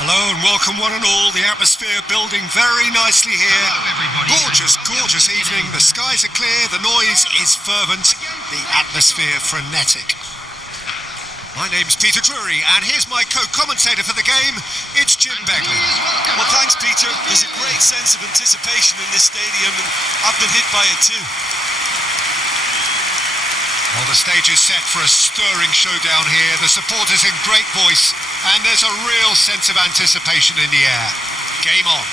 Hello and welcome one and all. The atmosphere building very nicely here. Gorgeous evening. The skies are clear, the noise is fervent, the atmosphere frenetic. My name's Peter Drury and here's my co-commentator for the game. It's Jim Begley. Well, thanks, Peter. There's a great sense of anticipation in this stadium and I've been hit by it too. Well, the stage is set for a stirring showdown here. The supporters in great voice, and there's a real sense of anticipation in the air. Game on.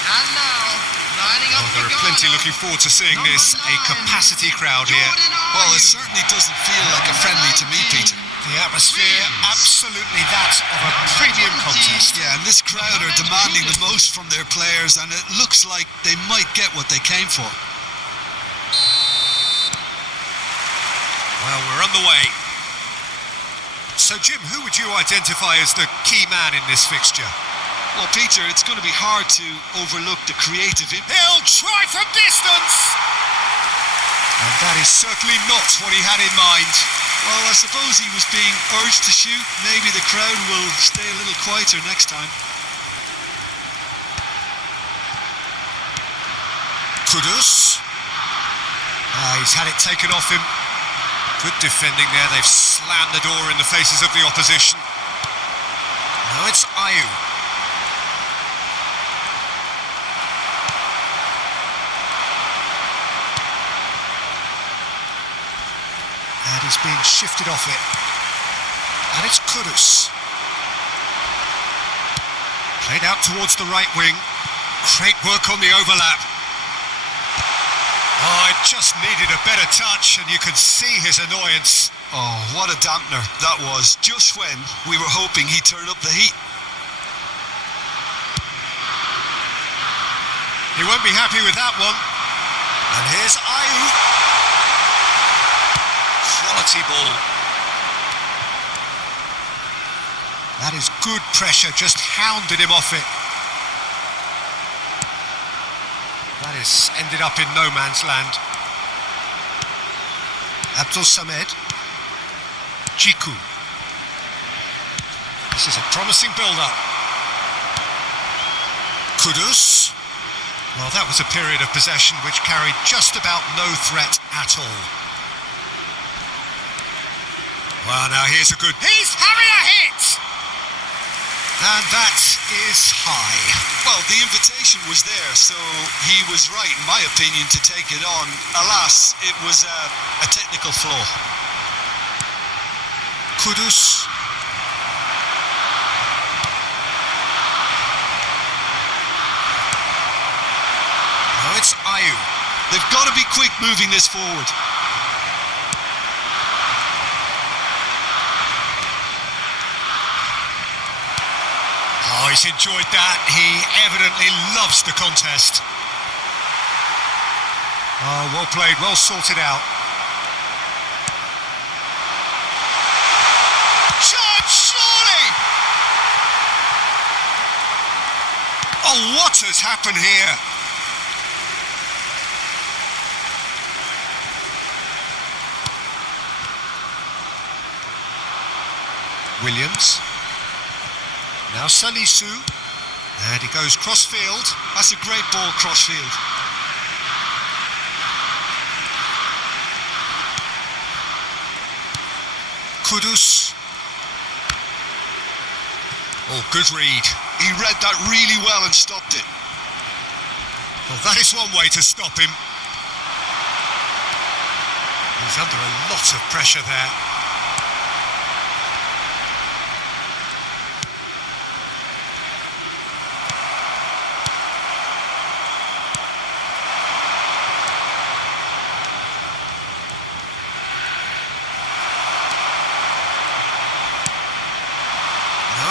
And now, lining up There are plenty looking forward to seeing this. A capacity crowd here. Well, it certainly doesn't feel like a friendly to me, Peter. The atmosphere, absolutely that of a premium contest. Yeah, and this crowd are demanding the most from their players, and it looks like they might get what they came for. Well, we're on the way. So, Jim, who would you identify as the key man in this fixture? Well, Peter, it's going to be hard to overlook the creative impact. He'll try from distance! And that is certainly not what he had in mind. Well, I suppose he was being urged to shoot. Maybe the crowd will stay a little quieter next time. Kudus. He's had it taken off him. Good defending there. They've slammed the door in the faces of the opposition. Now it's Ayew. And he's being shifted off it. And it's Kudus. Played out towards the right wing. Great work on the overlap. Oh, it just needed a better touch, and you could see his annoyance. Oh, what a dampener that was, just when we were hoping he'd turn up the heat. He won't be happy with that one. And here's Ayew. Quality ball. That is good pressure, just hounded him off it. That is ended up in no man's land. Abdul Samed. Jiku. This is a promising build-up. Kudus. Well, that was a period of possession which carried just about no threat at all. Well, now here's a good... He's having a hit! And that is high. Well, the invitation was there, so he was right, in my opinion, to take it on. Alas, it was a technical flaw. Kudus. Now it's Ayew. They've got to be quick moving this forward. Oh, he's enjoyed that. He evidently loves the contest. Oh, well played, well sorted out. Shot, surely! Oh, what has happened here? Williams. Now Salisu, and he goes cross-field. That's a great ball cross-field. Kudus. Oh, good read. He read that really well and stopped it. Well, that is one way to stop him. He's under a lot of pressure there.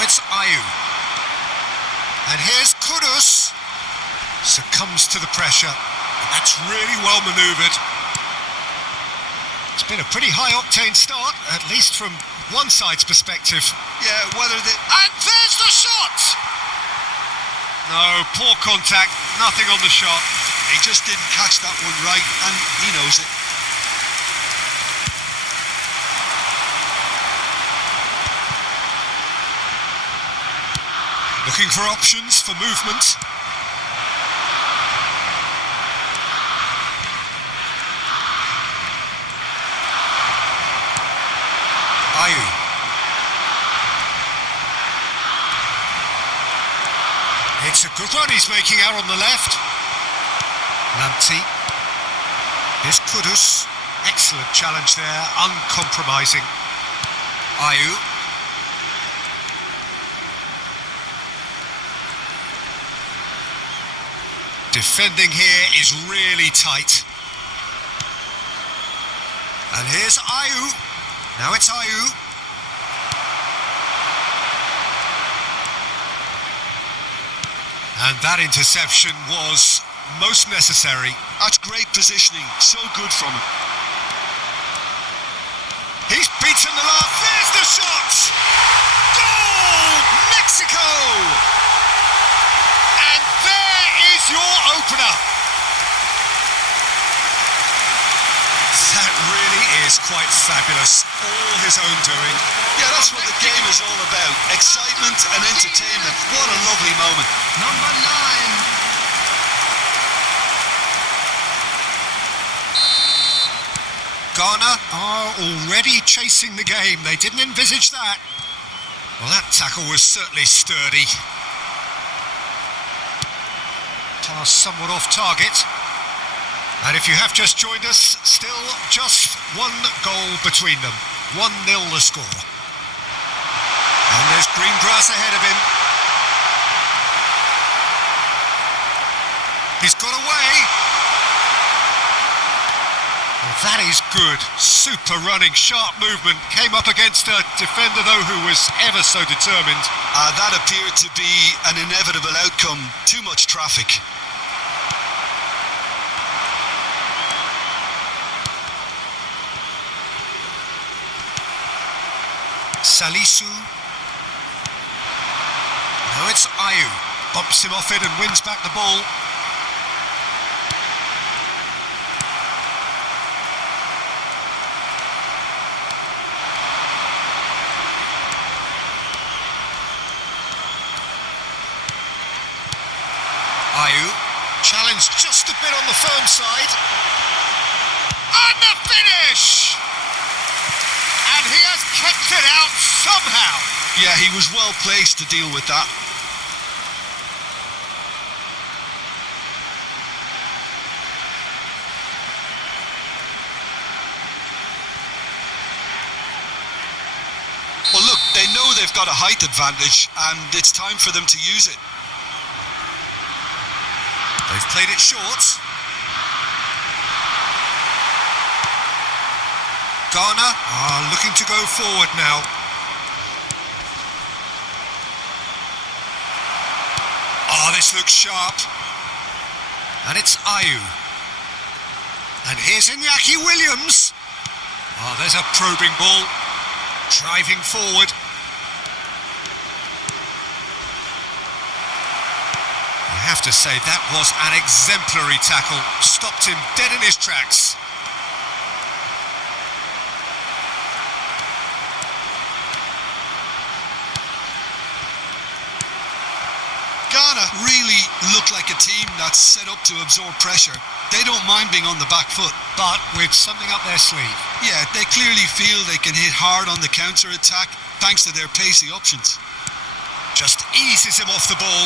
It's Ayew. And here's Kudus. Succumbs to the pressure. And that's really well manoeuvred. It's been a pretty high-octane start, at least from one side's perspective. Yeah, whether they... And there's the shot! No, poor contact, nothing on the shot. He just didn't catch that one right, and he knows it. Looking for options for movement. Ayew. It's a good run he's making out on the left. Lamptey. Here's Kudus. Excellent challenge there, uncompromising. Ayew. Defending here is really tight. And here's Ayew. Now it's Ayew. And that interception was most necessary. That's great positioning, so good from him. He's beaten the last. There's the shot! Goal! Mexico! And there is your opener. That really is quite fabulous. All his own doing. Yeah, that's what the game is all about. Excitement and entertainment. What a lovely moment. Number 9. Ghana are already chasing the game. They didn't envisage that. Well, that tackle was certainly sturdy. Pass somewhat off target. And if you have just joined us, still just one goal between them. 1-0 the score. And there's green grass ahead of him. He's got away. Well, that is good. Super running, sharp movement. Came up against a defender, though, who was ever so determined. That appeared to be an inevitable outcome. Too much traffic. Salisu. Now it's Ayew. Bumps him off it and wins back the ball. Ayew, challenged just a bit on the firm side. And the finish! And he has kept it out somehow. Yeah, he was well placed to deal with that. Well, look, they know they've got a height advantage, and it's time for them to use it. They've played it short. Ghana are looking to go forward now. Oh, this looks sharp. And it's Ayew. And here's Iñaki Williams. Oh, there's a probing ball. Driving forward. I have to say, that was an exemplary tackle. Stopped him dead in his tracks. Ghana really look like a team that's set up to absorb pressure. They don't mind being on the back foot. But with something up their sleeve. Yeah, they clearly feel they can hit hard on the counter-attack thanks to their pacey options. Just eases him off the ball.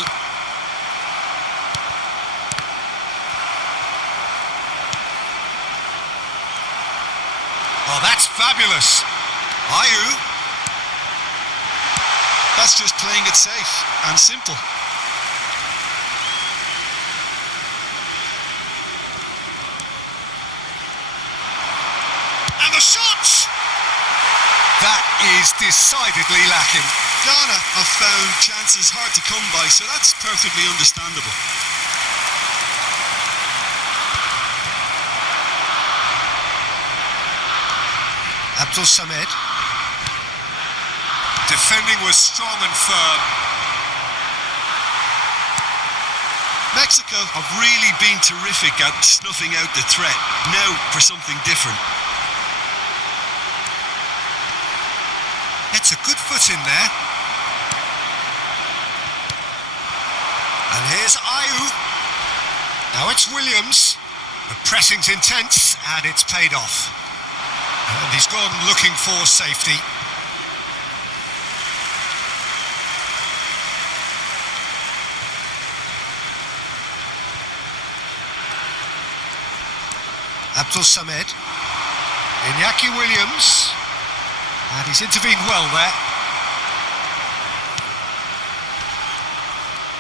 Oh, that's fabulous. Ayew. That's just playing it safe and simple. And the shot! That is decidedly lacking. Ghana have found chances hard to come by, so that's perfectly understandable. Abdul Samed. Defending was strong and firm. Mexico have really been terrific at snuffing out the threat. Now for something different. It's a good foot in there. here's Ayew. Now it's Williams. The pressing's intense and it's paid off. And he's gone looking for safety. Abdul Samed. Iñaki Williams. And he's intervened well there.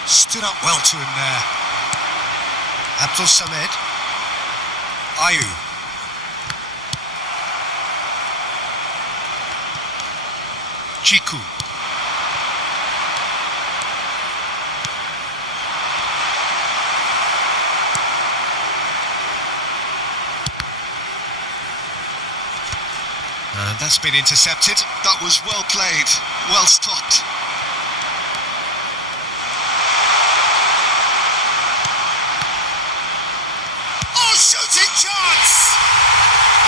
Stood up well to him there. Abdul Samed. Ayew. Jiku. And that's been intercepted. That was well played, well stopped. Oh, shooting chance!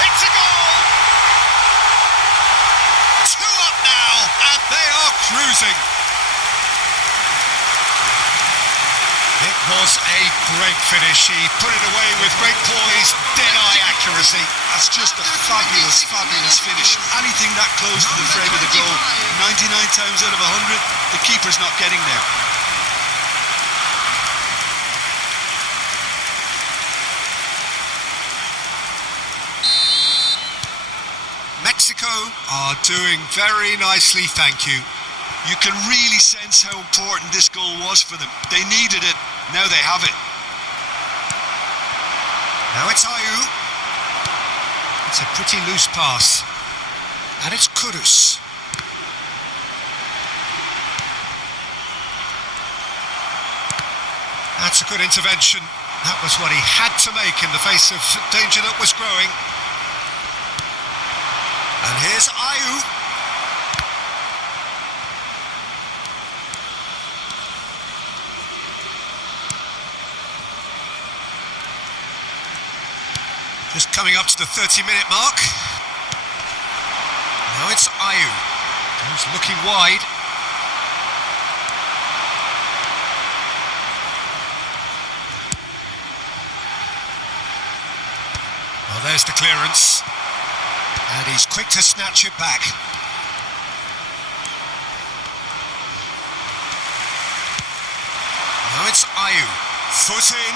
It's a goal! 2 up now, and they are cruising. It was a great finish. He put it away with great poise, dead-eye accuracy. That's just a fabulous, fabulous finish. Anything that close to the frame of the goal, 99 times out of 100, the keeper's not getting there. Mexico are doing very nicely, thank you. You can really sense how important this goal was for them. They needed it, now they have it. Now it's Ayew. It's a pretty loose pass. And it's Kudus. That's a good intervention. That was what he had to make in the face of danger that was growing. And here's Ayew. Just coming up to the 30-minute mark. Now it's Ayew. He's looking wide. Well, there's the clearance. And he's quick to snatch it back. Now it's Ayew. Foot in.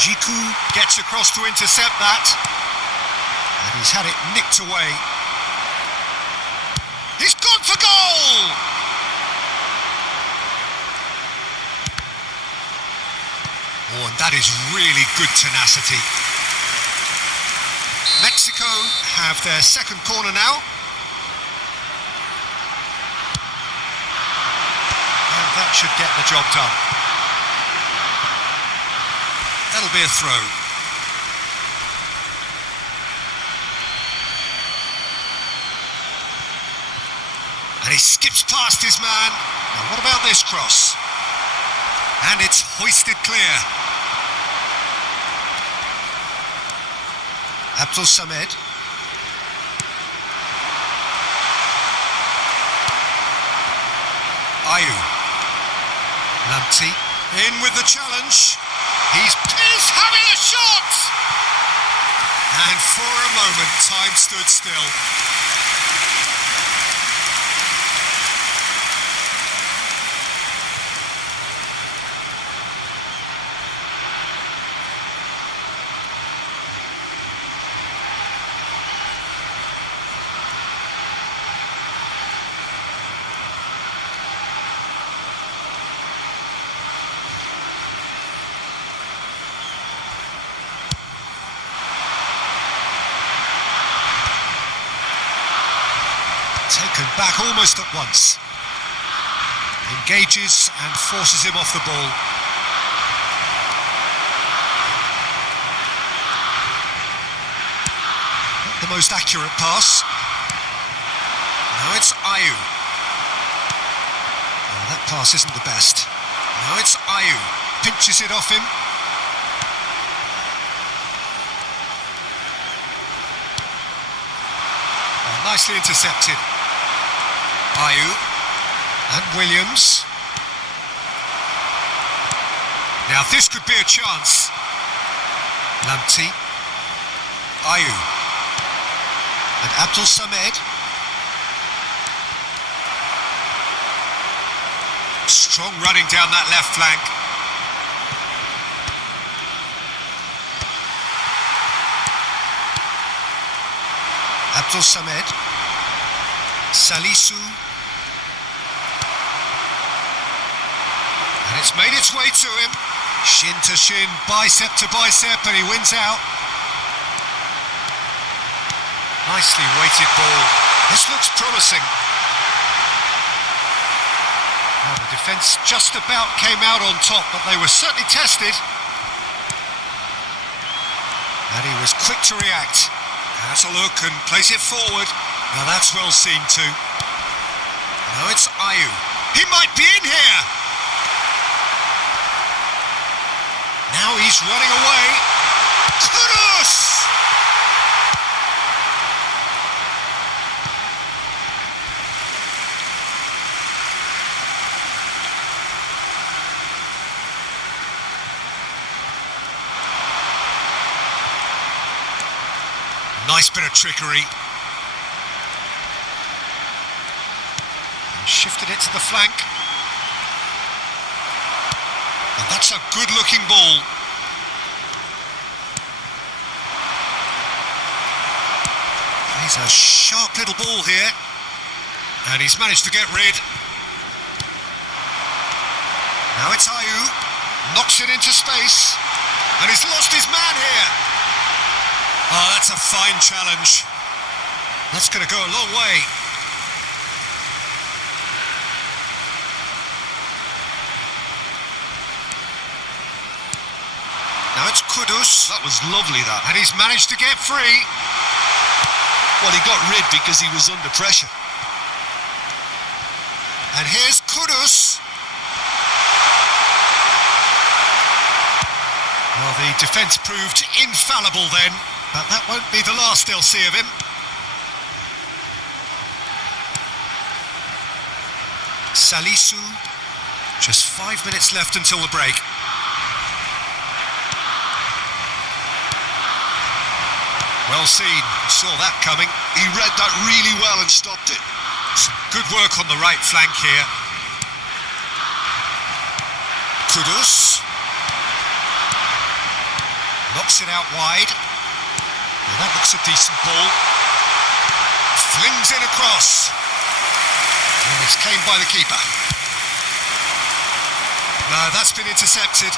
Jiku gets across to intercept that. And he's had it nicked away. He's gone for goal! Oh, and that is really good tenacity. Mexico have their second corner now. And that should get the job done. That'll be a throw. And he skips past his man. Now what about this cross? And it's hoisted clear. Abdul Samed. Ayew. Lamptey in with the challenge. He's having a shot! And for a moment, time stood still. Taken back almost at once. Engages and forces him off the ball. Not the most accurate pass. Now it's Ayew. Oh, that pass isn't the best. Now it's Ayew. Pinches it off him. Oh, nicely intercepted. Ayew and Williams. Now this could be a chance. Lamptey. Ayew. And Abdul Samed. Strong running down that left flank. Abdul Samed. Salisu. And it's made its way to him. Shin to shin, bicep to bicep, and he wins out. Nicely weighted ball. This looks promising. Well, the defence just about came out on top, but they were certainly tested. And he was quick to react. Has a look and plays it forward. Now that's well seen too. Now it's Ayew. He might be in here. Now he's running away. Kudus! Nice bit of trickery. And shifted it to the flank. And that's a good-looking ball. He's a sharp little ball here. And he's managed to get rid. Now it's Ayew. Knocks it into space. And he's lost his man here. Oh, that's a fine challenge. That's going to go a long way. Now it's Kudus. That was lovely, that. And he's managed to get free. Well, he got rid because he was under pressure. And here's Kudus. Well, the defence proved infallible then, but that won't be the last they'll see of him. Salisu. Just 5 minutes left until the break. Well seen, saw that coming. He read that really well and stopped it. Some good work on the right flank here. Kudus. Knocks it out wide. Well, that looks a decent ball. Flings it across. And it's claimed by the keeper. No, that's been intercepted.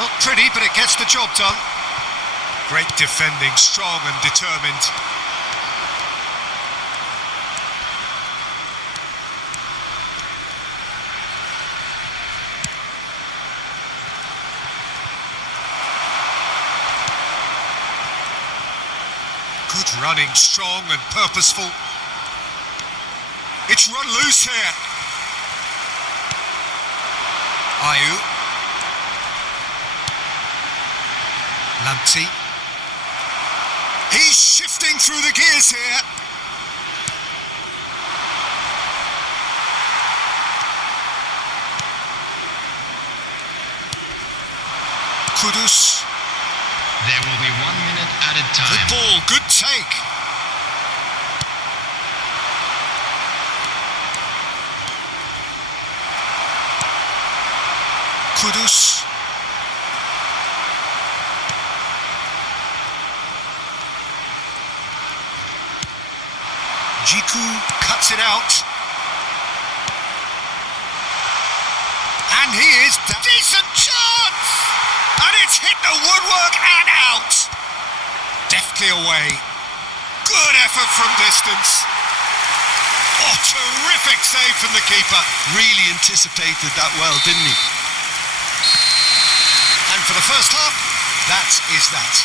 Not pretty, but it gets the job done. Great defending, strong and determined. Good running, strong and purposeful. It's run loose here. Ayew. Lamptey. He's shifting through the gears here. Kudus. There will be 1 minute added time. Good ball, good take. Kudus. Jiku cuts it out. And he is a decent chance! And it's hit the woodwork and out! Deftly away. Good effort from distance. Oh, terrific save from the keeper. Really anticipated that well, didn't he? And for the first half, that is that.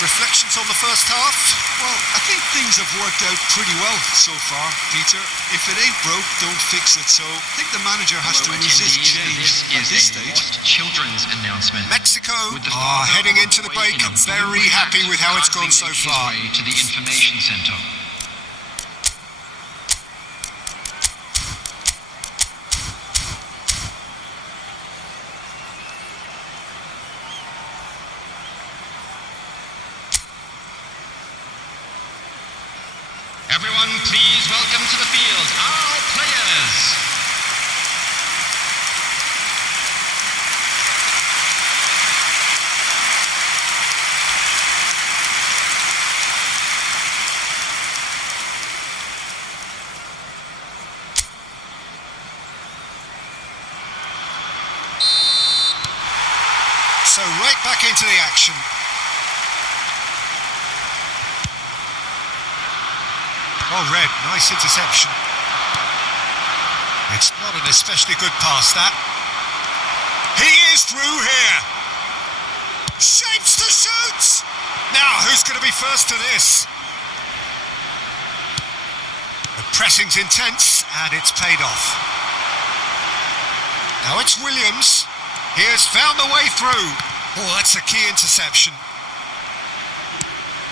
Reflections on the first half? Well, I think things have worked out pretty well so far, Peter. If it ain't broke, don't fix it. So I think the manager has to resist change at this stage. Children's announcement. Mexico are heading into the break, very happy with how it's gone so far. To the information centre. Everyone, please welcome to the field our players. So right back into the action. Oh, Red, nice interception. It's not an especially good pass, that. He is through here. Shapes to shoot. Now, who's going to be first to this? The pressing's intense, and it's paid off. Now it's Williams. He has found the way through. Oh, that's a key interception.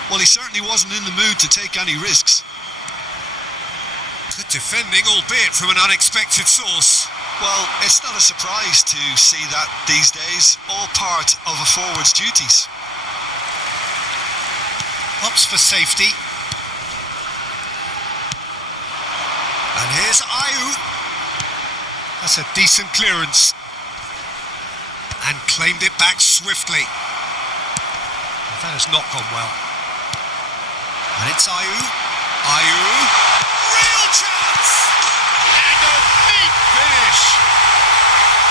Well, he certainly wasn't in the mood to take any risks. Good defending, albeit from an unexpected source. Well, it's not a surprise to see that these days. All part of a forward's duties. Opts for safety. And here's Ayew. That's a decent clearance. And claimed it back swiftly. Well, that has not gone well. And it's Ayew. Ayew. Real chance! And a neat finish.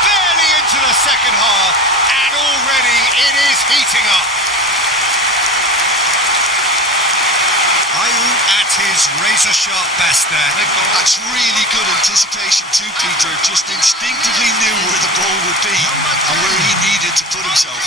Barely into the second half. And already it is heating up. Ayew at his razor-sharp best there. That's really good anticipation too, Peter. Just instinctively knew where the ball would be and where he needed to put himself.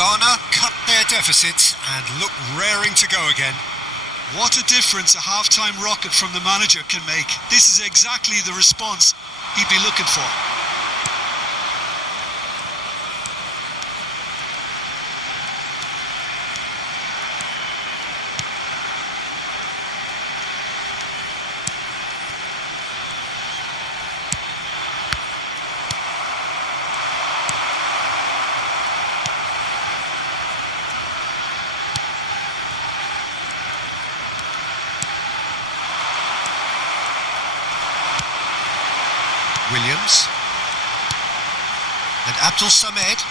Ghana cut their deficit and look raring to go again. What a difference a half-time rocket from the manager can make. This is exactly the response he'd be looking for. Williams and Abdul Samed.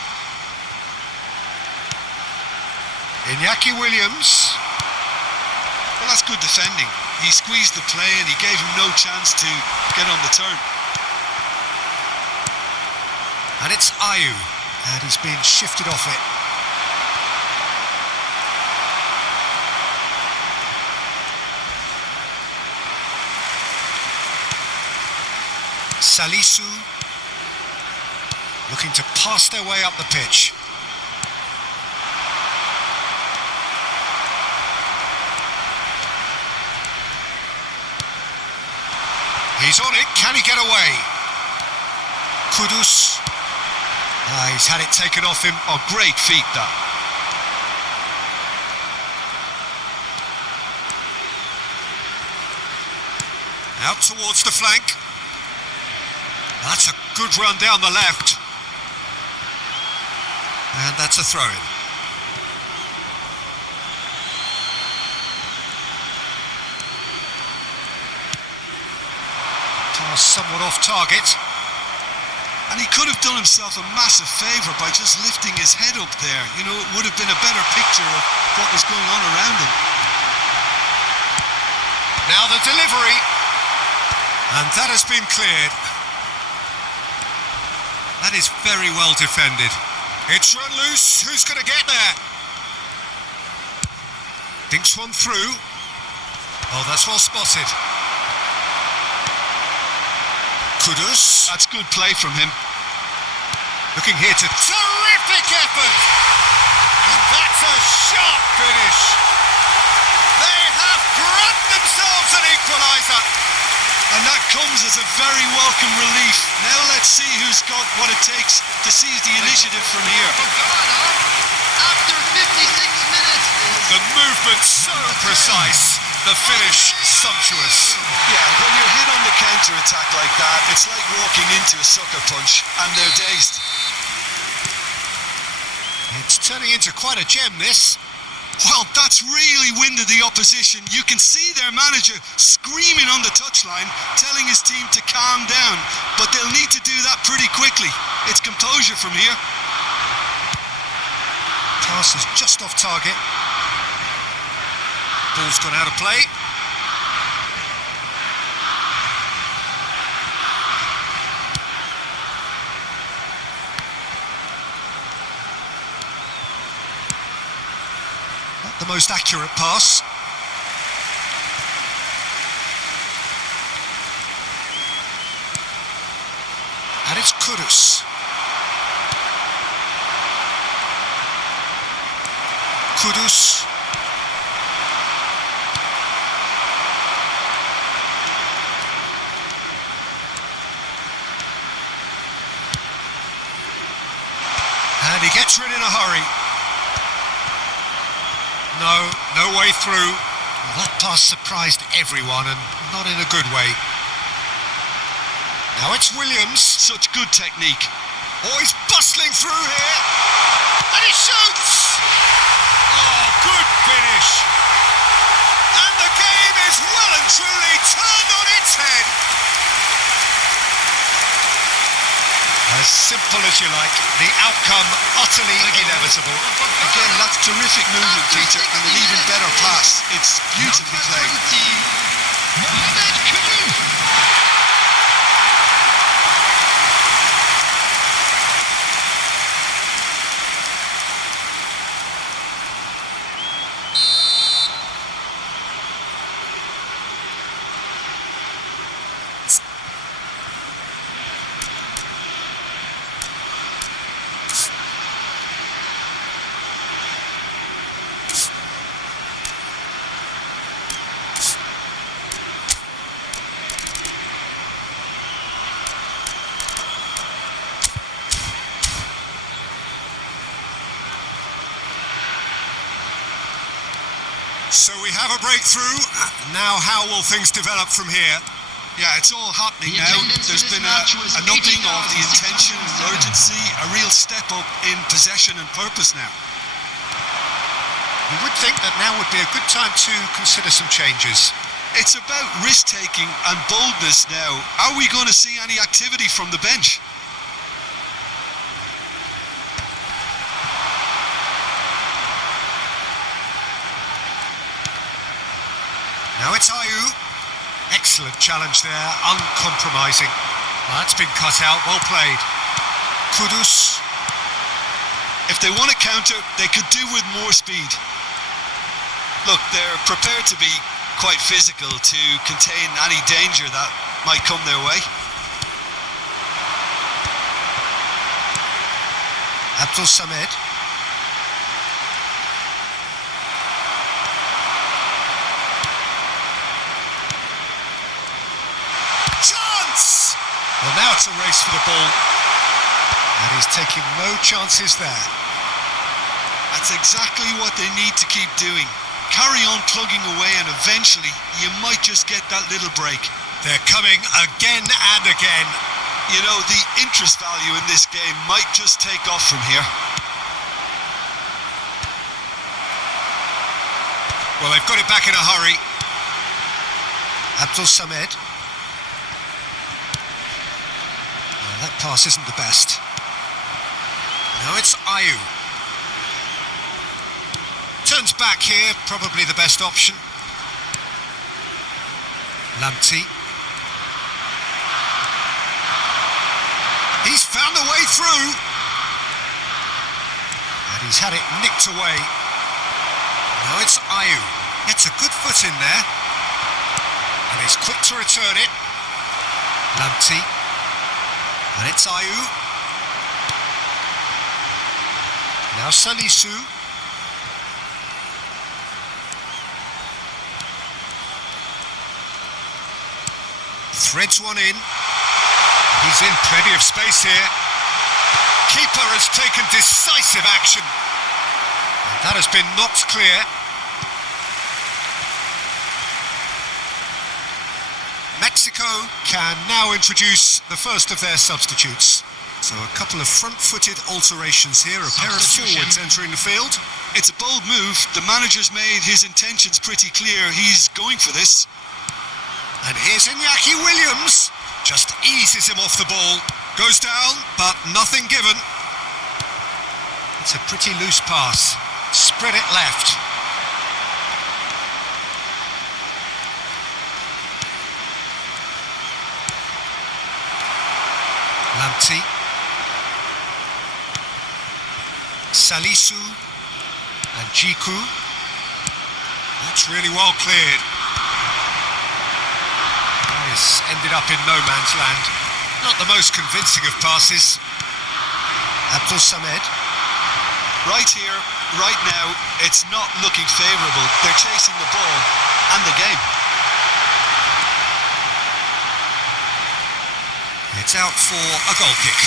Iñaki Williams. Well, that's good defending. He squeezed the play and he gave him no chance to get on the turn. And it's Ayew, and he's been shifted off it. Salisu looking to pass their way up the pitch. He's on it, can he get away? Kudus. He's had it taken off him. Oh, great feat that. Out towards the flank. That's a good run down the left. And that's a throw-in. Pass somewhat off target. And he could have done himself a massive favour by just lifting his head up there. You know, it would have been a better picture of what was going on around him. Now the delivery. And that has been cleared. That is very well defended. It's run loose. Who's going to get there? Dinks one through. Oh, that's well spotted. Kudus. That's good play from him. Looking here to terrific effort. And that's a sharp finish. They have grabbed themselves an equaliser. And that comes as a very welcome relief. Now let's see who's got what it takes to seize the initiative from here. After 56 minutes. The movement so precise, the finish sumptuous. Yeah, when you're hit on the counter-attack like that, it's like walking into a sucker punch and they're dazed. It's turning into quite a gem, this. Well, that's really winded the opposition. You can see their manager screaming on the touchline, telling his team to calm down. But they'll need to do that pretty quickly. It's composure from here. Pass is just off target. Ball's gone out of play. Not the most accurate pass. And it's Kudus. Kudus. And he gets rid in a hurry. No way through. Well, that pass surprised everyone, and not in a good way. Now it's Williams. Such good technique. Oh, he's bustling through here. And he shoots! Oh, good finish. And the game is well and truly turned on its head. As simple as you like, the outcome utterly inevitable. Again, that's terrific movement, Peter, and an even better pass. It's beautifully played. So we have a breakthrough. Now how will things develop from here? Yeah, it's all happening now. There's been a upping of the intention and urgency, a real step up in possession and purpose now. You would think that now would be a good time to consider some changes. It's about risk-taking and boldness now. Are we going to see any activity from the bench? Now it's Ayew. Excellent challenge there, uncompromising. Well, that's been cut out, well played. Kudus. If they want to counter, they could do with more speed. Look, they're prepared to be quite physical to contain any danger that might come their way. Abdul Samed. Chance! Well, now it's a race for the ball. And he's taking no chances there. That's exactly what they need to keep doing. Carry on plugging away and eventually you might just get that little break. They're coming again and again. You know, the interest value in this game might just take off from here. Well, they've got it back in a hurry. Abdul Samed. Well, that pass isn't the best. Now it's Ayew. Turns back here, probably the best option. Lamptey. He's found a way through. And he's had it nicked away. Now it's Ayew. Gets a good foot in there. And he's quick to return it. Lamptey. And it's Ayew. Now Salisu. Threads one in. He's in plenty of space here. Keeper has taken decisive action. And that has been knocked clear. Mexico can now introduce the first of their substitutes. So a couple of front-footed alterations here, a pair of forwards entering the field. It's a bold move. The manager's made his intentions pretty clear. He's going for this. And here's Iñaki Williams. Just eases him off the ball. Goes down, but nothing given. It's a pretty loose pass. Spread it left. Lamptey. Salisu and Jiku. That's really well cleared. This ended up in no man's land. Not the most convincing of passes. Abdul Samed. Right here, right now, it's not looking favourable. They're chasing the ball and the game. It's out for a goal kick.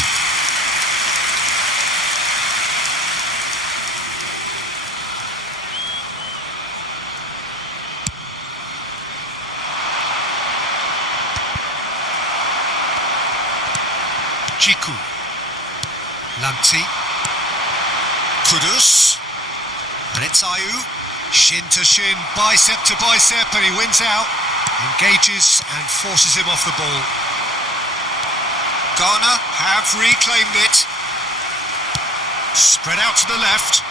Jiku. Lamptey. Kudus. And it's Ayew. Shin to shin, bicep to bicep, and he wins out. Engages and forces him off the ball. Ghana have reclaimed it. Spread out to the left.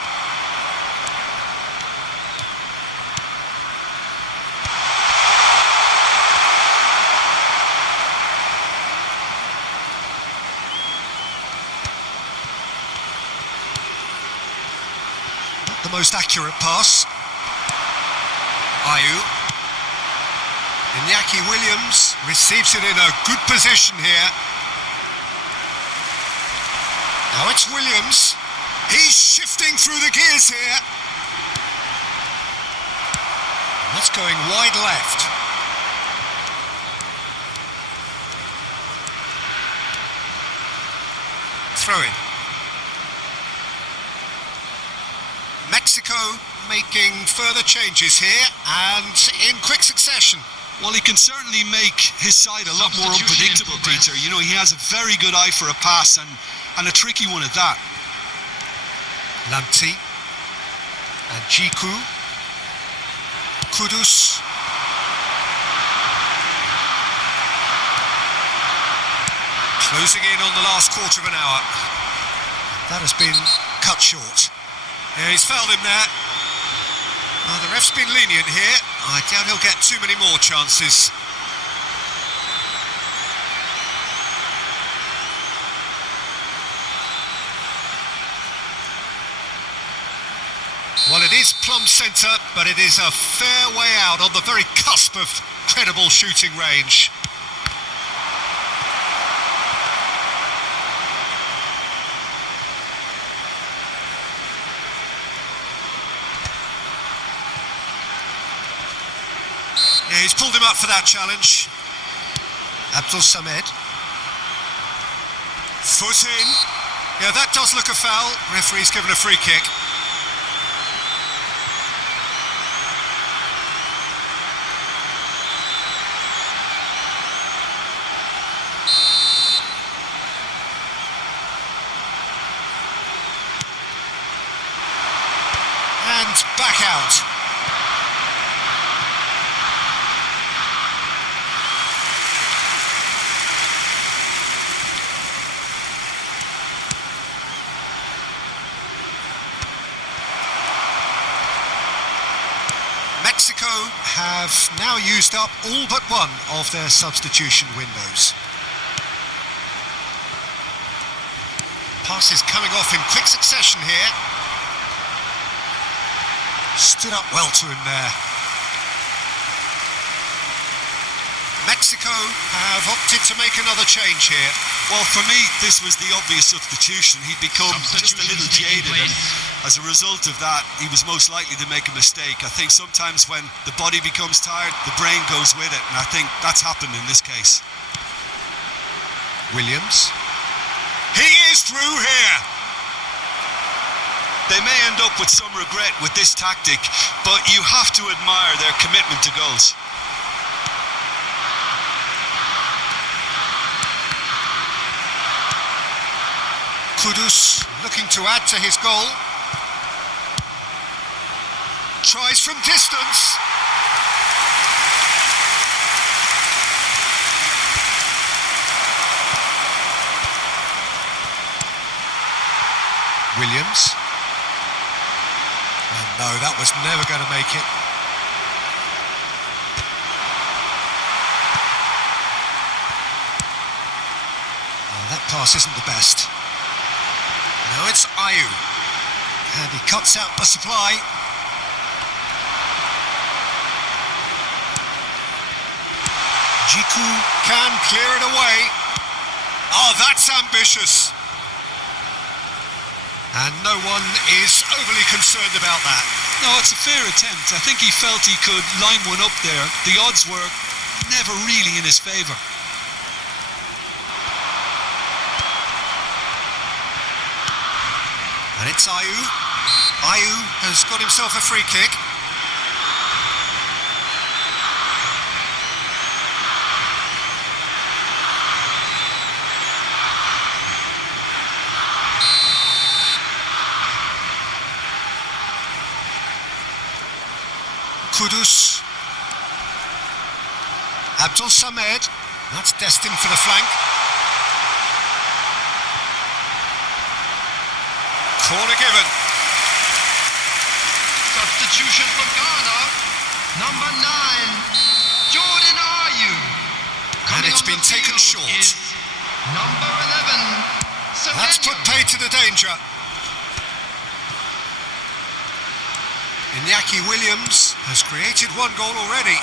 Not the most accurate pass. Ayew. Iñaki Williams receives it in a good position here. Now it's Williams. He's shifting through the gears here. That's going wide left. Throw in. Mexico making further changes here and in quick succession. Well, he can certainly make his side a lot more unpredictable, Peter. You know, he has a very good eye for a pass and a tricky one at that. Lamptey and Jiku. Kudus. Closing in on the last quarter of an hour. That has been cut short. Yeah, he's fouled him there. The ref's been lenient here. I doubt he'll get too many more chances. Well, it is plumb centre, but it is a fair way out on the very cusp of credible shooting range. Yeah, he's pulled him up for that challenge. Abdul Samed. Foot in. Yeah, that does look a foul. Referee's given a free kick. And back out. Mexico have now used up all but one of their substitution windows. Passes coming off in quick succession here. Stood up well to him there. Mexico have opted to make another change here. Well, for me, this was the obvious substitution. He'd become just a little jaded, and as a result of that, he was most likely to make a mistake. I think sometimes when the body becomes tired, the brain goes with it, and I think that's happened in this case. Williams. He is through here. They may end up with some regret with this tactic, but you have to admire their commitment to goals. Kudus looking to add to his goal. Tries from distance. Williams. Oh no, that was never going to make it. Oh, that pass isn't the best. Now it's Ayew, and he cuts out the supply. Jiku can clear it away. Oh, that's ambitious. And no one is overly concerned about that. No, it's a fair attempt. I think he felt he could line one up there. The odds were never really in his favour. And it's Ayew. Ayew has got himself a free kick. Kudus. Abdul Samed. That's destined for the flank. Corner given. Substitution for Ghana. Number 9, Jordan Ayew. And it's been taken short. Number 11, That's put pay to the danger. Iñaki Williams has created one goal already.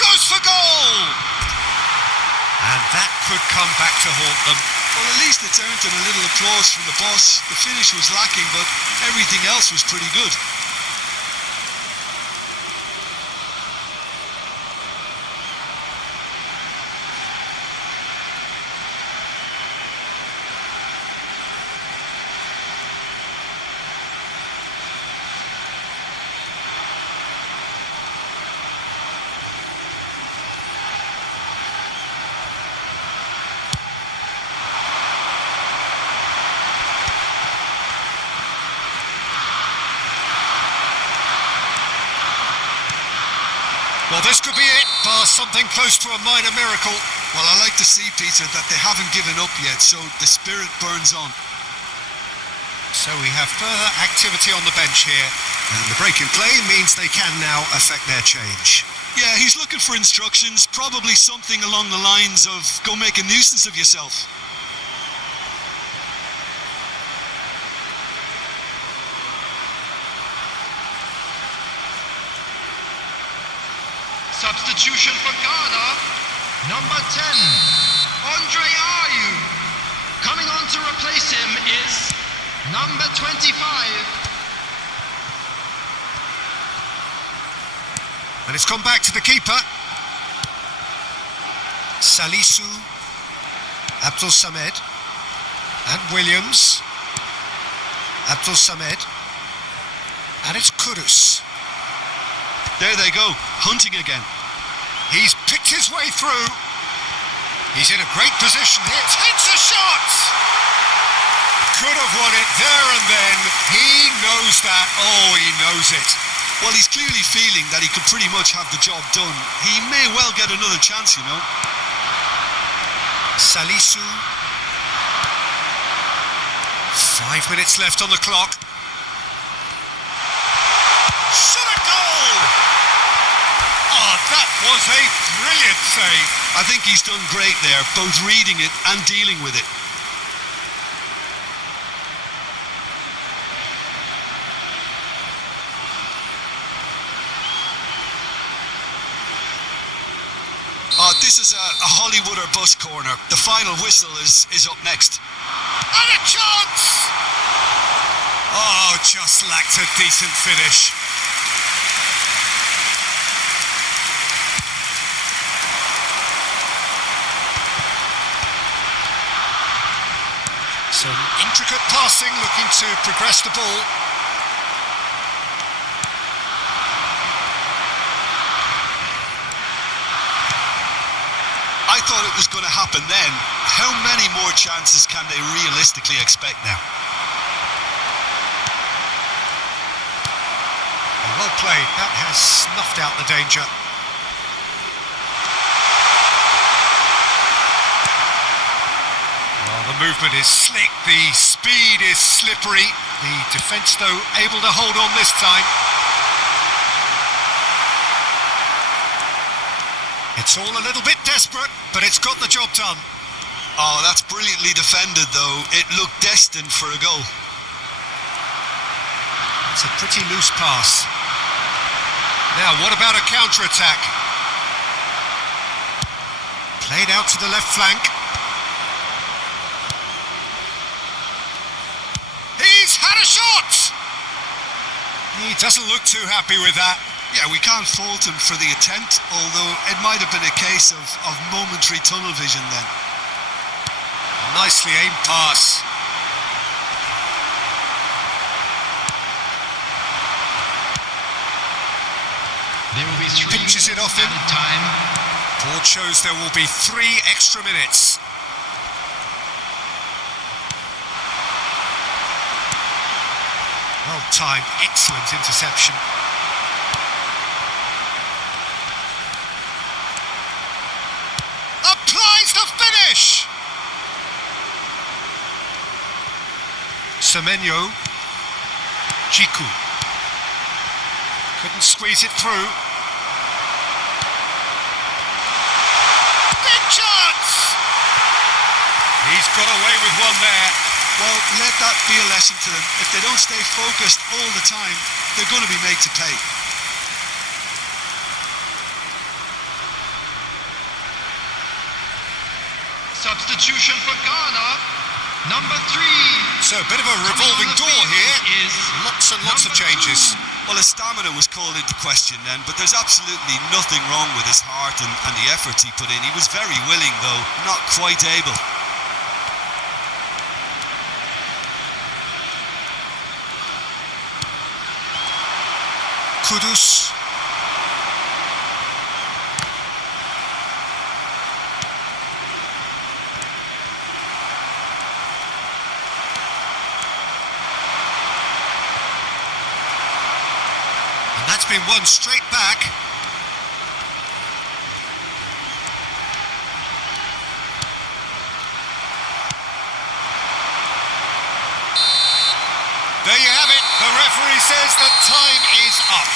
Goes for goal! And that could come back to haunt them. Well, at least it's earned him a little applause from the boss. The finish was lacking, but everything else was pretty good. Well, this could be it, bar something close to a minor miracle. Well, I like to see, Peter, that they haven't given up yet, so the spirit burns on. So we have further activity on the bench here, and the break in play means they can now affect their change. Yeah, he's looking for instructions, probably something along the lines of, go make a nuisance of yourself. Substitution for Ghana. Number 10, Andre Ayew. Coming on to replace him is number 25. And it's come back to the keeper. Salisu, Abdul Samed, and Williams. Abdul Samed, and it's Kudus. There they go, hunting again. He's picked his way through. He's in a great position here. Takes a shot! Could have won it there and then. He knows that. Oh, he knows it. Well, he's clearly feeling that he could pretty much have the job done. He may well get another chance, you know. Salisu. 5 minutes left on the clock. Shot a goal! Oh, that was a brilliant save. I think he's done great there, both reading it and dealing with it. This is a Hollywood or bust corner. The final whistle is up next. And a chance! Oh, just lacked a decent finish. Some intricate passing, looking to progress the ball. I thought it was going to happen then. How many more chances can they realistically expect now? Well played, that has snuffed out the danger. Well, the movement is slick, the speed is slippery. The defence, though, able to hold on this time. It's all a little bit desperate, but it's got the job done. Oh, that's brilliantly defended, though. It looked destined for a goal. It's a pretty loose pass. Now, what about a counter-attack? Played out to the left flank. He's had a shot! He doesn't look too happy with that. Yeah, we can't fault him for the attempt, although it might have been a case of momentary tunnel vision then. Nicely aimed pass. There will be 3 Pinches it off him. added time. Board shows there will be 3 extra minutes. Well timed, excellent interception. Applies the finish! Semenyo. Jiku. Couldn't squeeze it through. Big chance! He's got away with one there. Well, let that be a lesson to them. If they don't stay focused all the time, they're going to be made to pay. Substitution for Ghana. Number 3. So a bit of a revolving door here. Lots and lots of changes. Well, his stamina was called into question then, but there's absolutely nothing wrong with his heart and the efforts he put in. He was very willing, though, not quite able. Kudus. And that's been won straight back. There you have it. The referee says that time is up.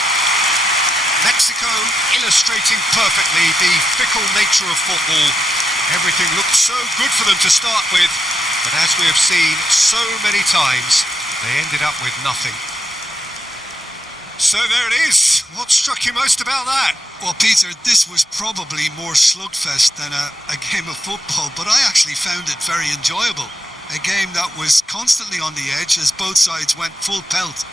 Mexico illustrating perfectly the fickle nature of football. Everything looked so good for them to start with, but as we have seen so many times, they ended up with nothing. So there it is. What struck you most about that? Well, Peter, this was probably more slugfest than a game of football, but I actually found it very enjoyable. A game that was constantly on the edge as both sides went full pelt.